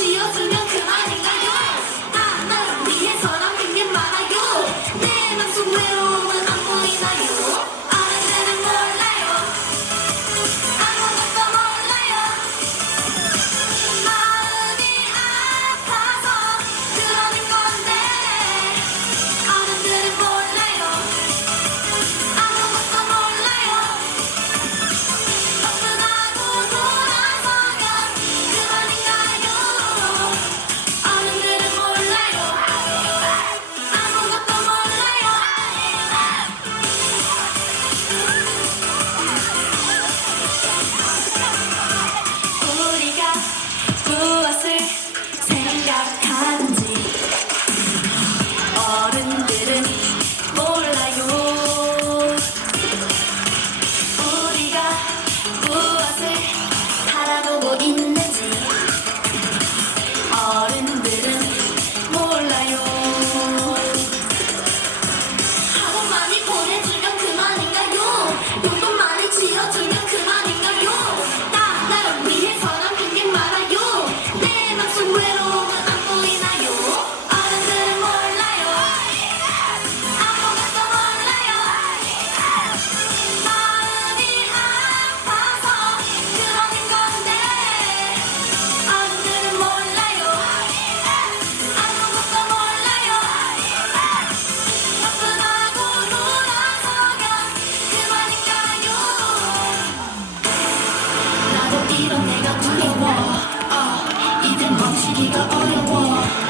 see you tonight. 이런 내가 두려워 아, 어, 이젠 멈추기가 어려워.